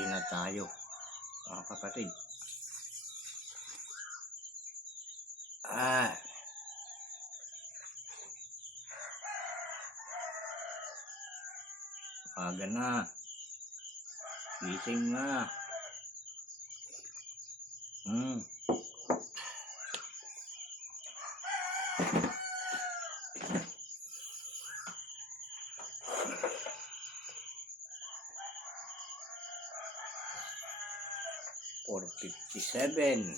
Kape na tayo, mga kapatid. Aga na. Gising na. 4:57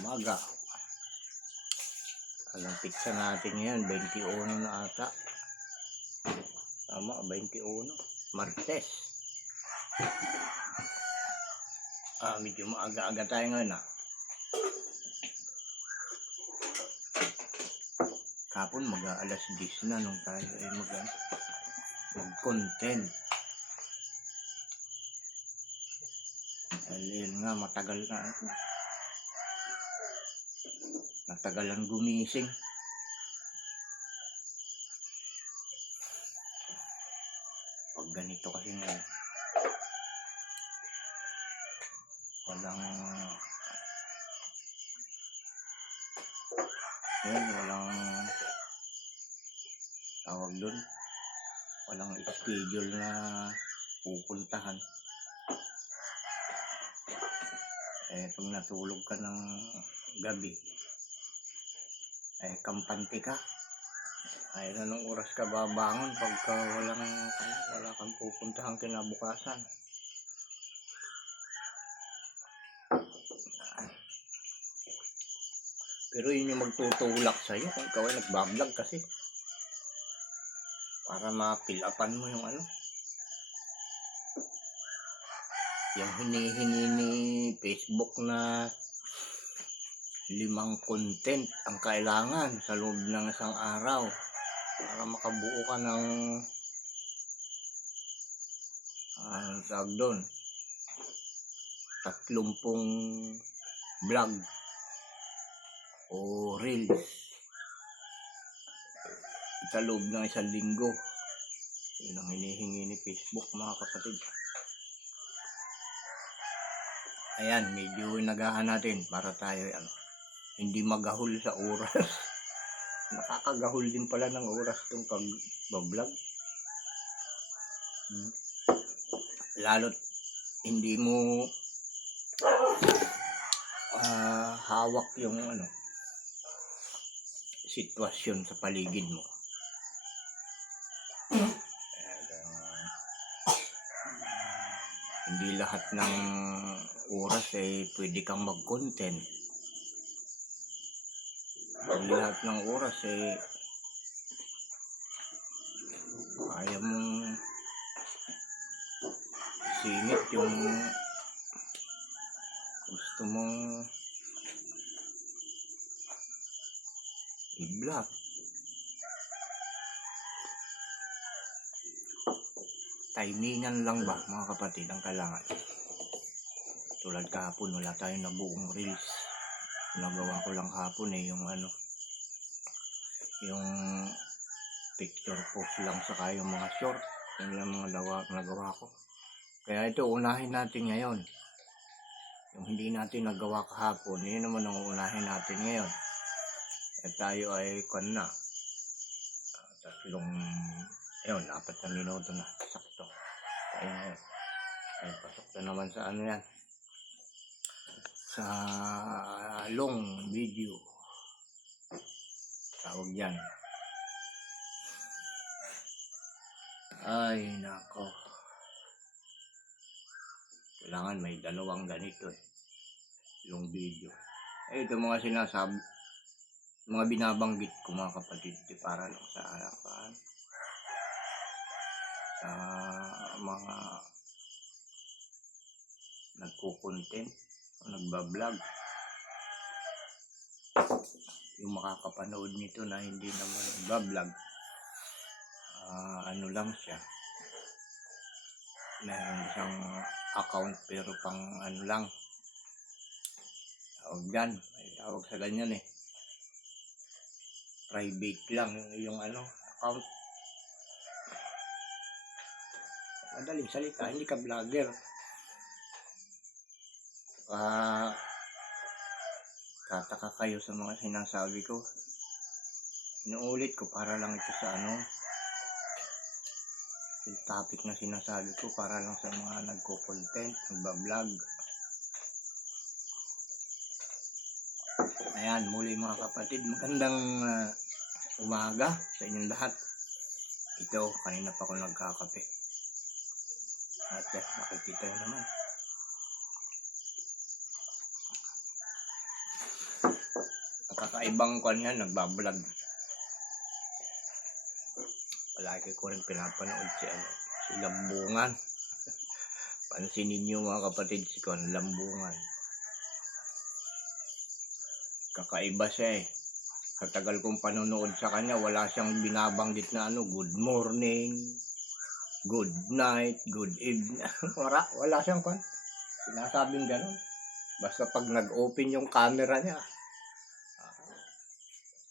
umaga. Alang pizza natin ngayon, 21 na ata. Tama, 21. Martes. Medyo maaga-aga tayo ngayon . Kapon mag-aalas 10 na nung tayo ay mag-content. Dahil nga matagal na ako. Natagalan gumising. Pag ganito kasi nga walang tawag doon, walang schedule na pupuntahan. Pag natulog ka ng gabi, kampante ka. Anong oras ka babangon pagka wala kang pupuntahan kinabukasan. Pero yun yung magtutulak sa'yo kung ikaw ay nagbablog kasi. Para ma-fill-upan mo yung yung hinihingi ni Facebook na 5 content ang kailangan sa loob ng isang araw para makabuo ka ng tawag doon, 30 vlog o reels sa loob ng isang linggo. Yun ang hinihingi ni Facebook, mga kapatid. Ayan, medyo nagahan natin para tayo hindi magahol sa oras. Nakakagahol din pala ng oras itong pag-vlog. Lalo't hindi mo hawak yung sitwasyon sa paligid mo. Hindi lahat ng oras pwede kang mag-content. Hindi lahat ng oras kaya mong singit yung gusto mong i-vlog. Timingan lang ba, mga kapatid, ang kailangan. Tulad kahapon, wala tayong nabuong reels. Nagawa ko lang kahapon yung picture post lang saka yung mga short. Yun lang mga nagawa ko. Kaya ito, unahin natin ngayon. Yung hindi natin nagawa kahapon, yun naman ang unahin natin ngayon. At tayo ay na. 4 na minuto na. Sakto. Ay pasok na naman sa yan. Sa long video. Tawag yan. Ay, nako. Kailangan may 2 ganito long video. Ito mga sinasabi, mga binabanggit ko, mga kapatid, para lang sa mga nagko-content o nagbablog. Yung makakapanood nito na hindi naman nagbablog, lang siya, meron siyang account pero pang lang, tawag dyan, may tawag sa ganyan private lang yung account. Madaling salita, hindi ka vlogger, Tataka kayo sa mga sinasabi ko. Inuulit ko para lang ito sa yung topic na sinasabi ko, para lang sa mga nagko-content, nagbablog. Ayan, muli mga kapatid, magandang umaga sa inyong lahat. Ito, kanina pa ako nagkakape. At nakikita nyo naman. Ang kakaibang ko niyan, nagbablog. Palagi ko rin pinapanood si Lambungan. Pansinin niyo mga kapatid, si Lambungan. Kakaiba siya eh. Sa tagal kong panonood sa kanya, wala siyang binabanggit na good morning, good night, good evening. wala siyang sinasabing ganun. Basta pag nag-open yung camera niya,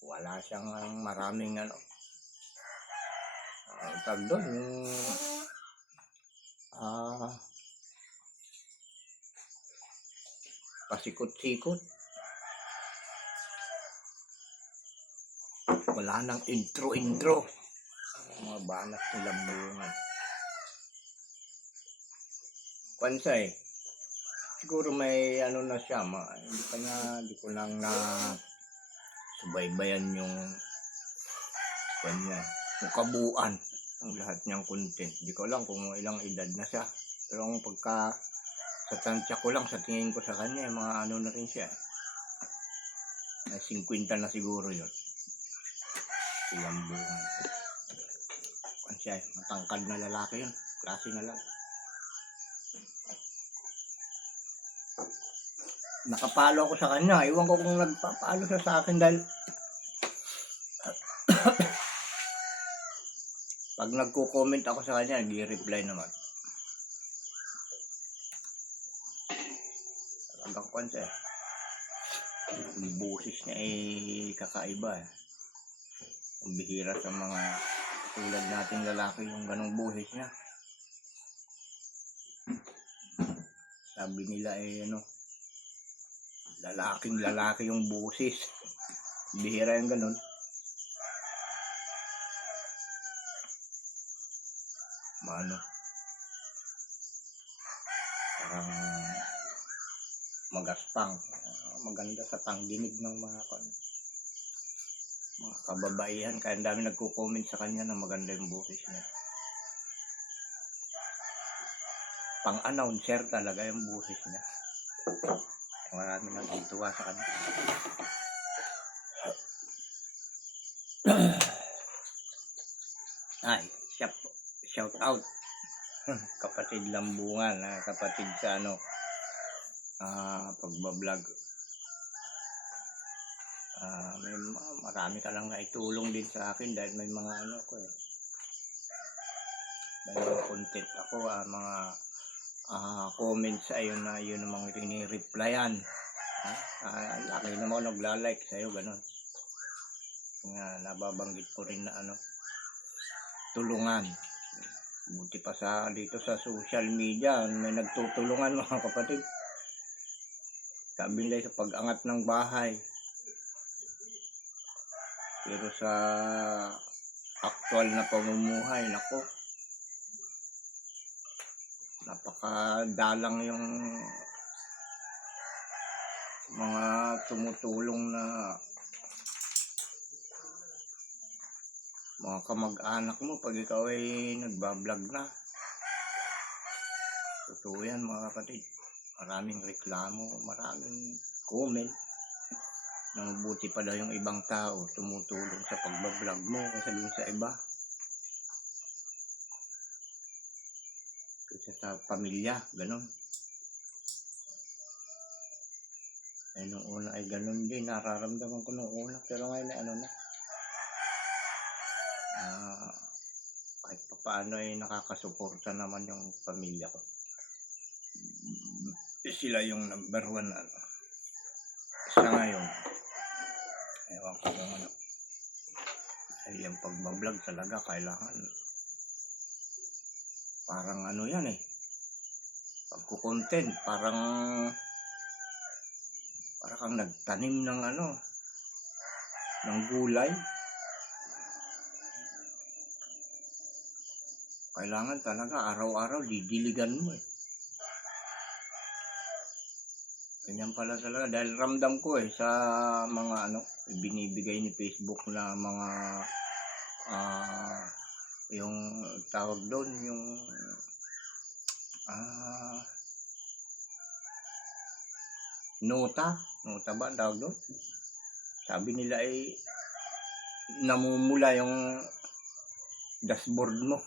wala siyang maraming tag doon, pasikot-sikot. Wala nang intro. Mga banat ng Lambungan. Pansa eh. Siguro may na siya. Hindi ko lang na subaybayan yung kanya. Yung kabuuan ng lahat niyang content. Hindi ko alam kung ilang edad na siya. Pero ang sa tansya ko lang, sa tingin ko sa kanya, mga na rin siya. Na 50 na siguro yun. Si Lambungan. Siya, matangkad na lalaki yun. Klase na lang. Nakapalo ako sa kanya. Iwan ko kung nagpapalo siya sa akin dahil pag nagko-comment ako sa kanya, nag-reply naman. Talagang kwansa eh. Yung boses niya kakaiba eh. Ang bihira sa mga tulad nating lalaki yung ganong boses niya. Sabi nila lalaki yung boses. Bihira yung ganon. Parang magaspang. Maganda sa pangdinig ng mga kababaihan. Kaya ang dami nagko-comment sa kanya na maganda yung boses niya. Pang-announcer talaga yung boses niya. Marami nagtutuwa sa kanya. Ay, shout out. Kapatid Lambungan, kapatid sa pagbablog. Marami ka lang naitulong din sa akin dahil may mga may mga content ako, mga comments sa'yo na yun namang rini-replyan. Laki naman nagla-like sa'yo, ganon. Nababanggit ko rin na tulungan. Buti pa dito sa social media, may nagtutulungan mga kapatid. Sabi nila sa pag-angat ng bahay. Pero sa actual na pamumuhay, nako, napakadalang yung mga tumutulong na mga kamag-anak mo pag ikaw ay nagbablog na. Totoo yan mga kapatid. Maraming reklamo, maraming comment. Mabuti pa daw yung ibang tao tumutulong sa pagbablog mo kaysa dun sa iba. Kaysa sa pamilya, ganun. Ay nung una ay ganun din, nararamdaman ko nung una, pero ngayon na kahit pa paano ay nakakasuporta naman yung pamilya ko. Sila yung number 1 sa ngayon. Ewan ko kung ay yung pagbablog talaga kailangan parang yan pagko-content, parang Para kang nagtanim ng ano, ng gulay. Kailangan talaga araw-araw didiligan mo eh. Ganyan pala talaga dahil ramdam ko eh sa mga ano, binibigay ni Facebook na mga yung tawag doon, yung nota ba ang tawag doon? Sabi nila ay namumula yung dashboard mo.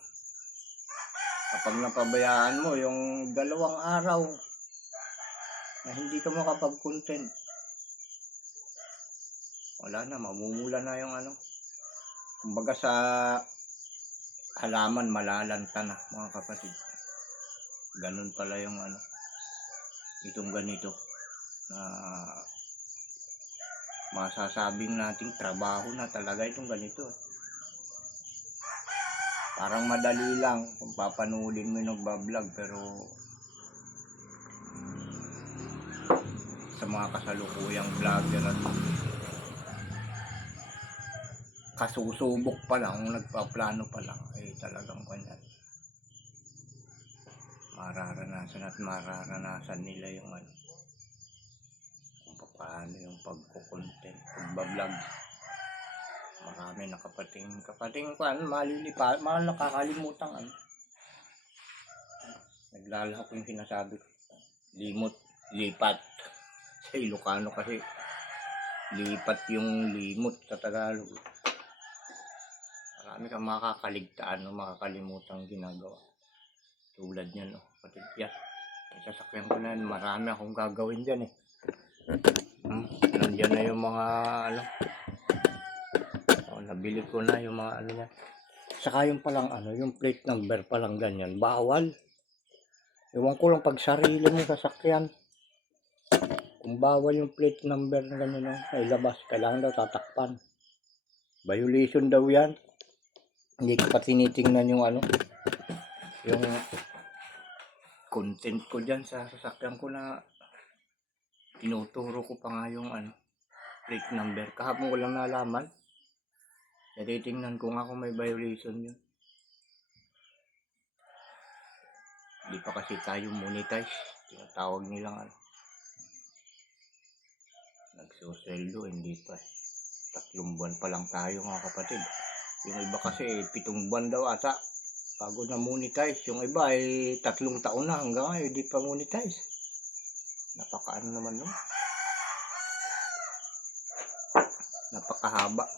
Kapag napabayaan mo yung 2 araw na hindi ka makapag-content, wala na, mamumula na yung ano. Kumbaga sa halaman malalanta na mga kapatid. Ganun pala yung ano, itong ganito na masasabing nating trabaho na talaga itong ganito. Parang madali lang kung papanoodin mo yung nagbablog, pero sa mga kasalukuyang vlogger at kasusubok pa lang, kung nagpaplano pa lang, ay talagang kanyan. Mararanasan nila yung ano, kung paano yung pagko-content, pagbablog. Marami na kapating ko ano, nakakalimutan ano. Naglalahok yung sinasabi ko. Lipat. Sa Ilocano kasi lipat yung limot sa Tagalog. Marami kang makakaligtaan o makakalimutan ginagawa. Tulad niyan, kapatid. Yan. Sasakyan ko na yan. Marami akong gagawin dyan eh. Nandiyan na yung mga ano. Nabili ko na yung mga ano yan. Saka yung palang ano, yung plate number palang ganyan. Bawal. Ewan ko lang pag sarili mong sasakyan. Kung bawal yung plate number na ganyan ay labas, kailangan daw tatakpan. Violation daw yan. Hindi ko pa tinitingnan yung ano, yung content ko dyan sa sasakyan ko na tinuturo ko pa nga yung ano, plate number. Kahapon ko lang nalaman. Titingnan ko nga kung may violation yun. Hindi pa kasi tayo monetize. Tinatawag nilang ano. Nagsusweldo, hindi pa. 3 buwan pa lang tayo mga kapatid. Yung iba kasi 7 buwan daw ata bago na monetize. Yung iba ay 3 taon na hanggang ngayon hindi pa monetize. Napakaano naman no? Napakahaba.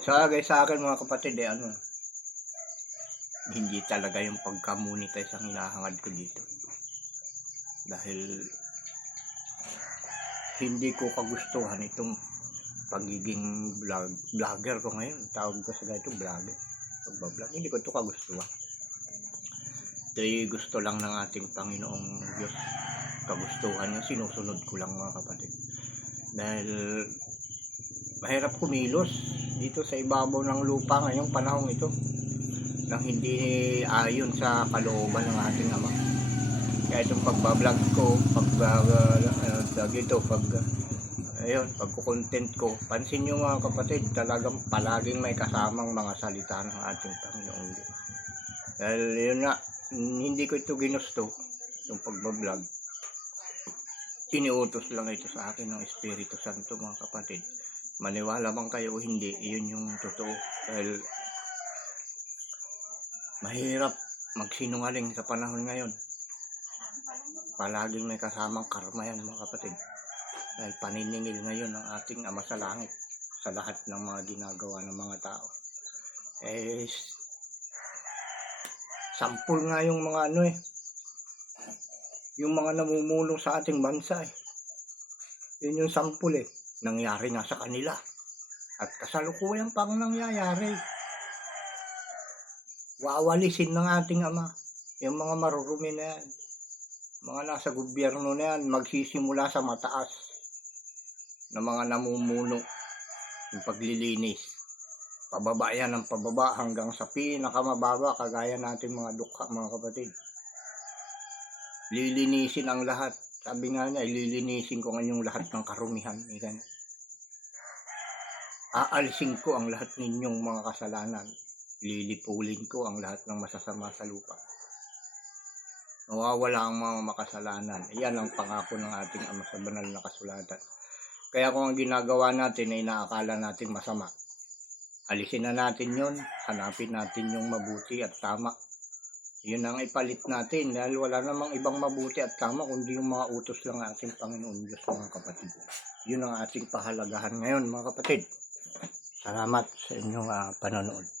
Sa akin mga kapatid ano, hindi talaga yung pagka-monetize ang hinahangad ko dito. Dahil hindi ko kagustuhan itong pagiging vlogger ko ngayon. Tawag ko sa ganito vlogger. Pagbablog, hindi ko ito kagustuhan. Ito'y gusto lang ng ating Panginoong Diyos. Kagustuhan niya, sinusunod ko lang mga kapatid. Dahil mahirap kumilos dito sa ibabaw ng lupa ngayong panahon ito nang hindi ayon sa kalooban ng ating Ama. Kaya itong pagbablog ko, pagko-content ko, pansin nyo mga kapatid, talagang palaging may kasamang mga salita ng ating Panginoong Diyos. Dahil yun nga, hindi ko ito ginusto, yung pagbablog. Iniutos lang ito sa akin ng Espiritu Santo mga kapatid. Maniwala bang kayo o hindi, iyon yung totoo. Dahil mahirap magsinungaling sa panahon ngayon. Palaging may kasamang karma yan mga kapatid. Dahil paniningil ngayon ng ating Ama sa Langit sa lahat ng mga ginagawa ng mga tao. Sampul nga yung mga ano yung mga namumuno sa ating bansa Yun yung sampul nangyari nga sa kanila. At kasalukuyan pang nangyayari. Wawalisin ng ating Ama yung mga marurumi na yan. Mga nasa gobyerno na yan, magsisimula sa mataas na mga namumuno yung paglilinis. Pababa yan ng pababa hanggang sa pinakamababa, kagaya natin mga dukha mga kapatid. Lilinisin ang lahat. Sabi nga niya, ililinisin ko ngayong lahat ng karumihan. Ika niya. Aalisin ko ang lahat ninyong mga kasalanan. Lilipulin ko ang lahat ng masasama sa lupa. Nawawala ang mga makasalanan. Yan ang pangako ng ating Ama sa banal na kasulatan. Kaya kung ang ginagawa natin ay inaakala natin masama, alisin na natin yun, hanapin natin yung mabuti at tama. Yun ang ipalit natin dahil wala namang ibang mabuti at tama kundi yung mga utos lang ng ating Panginoon Diyos, mga kapatid. Yun ang ating pahalagahan ngayon, mga kapatid. Salamat sa inyong panonood.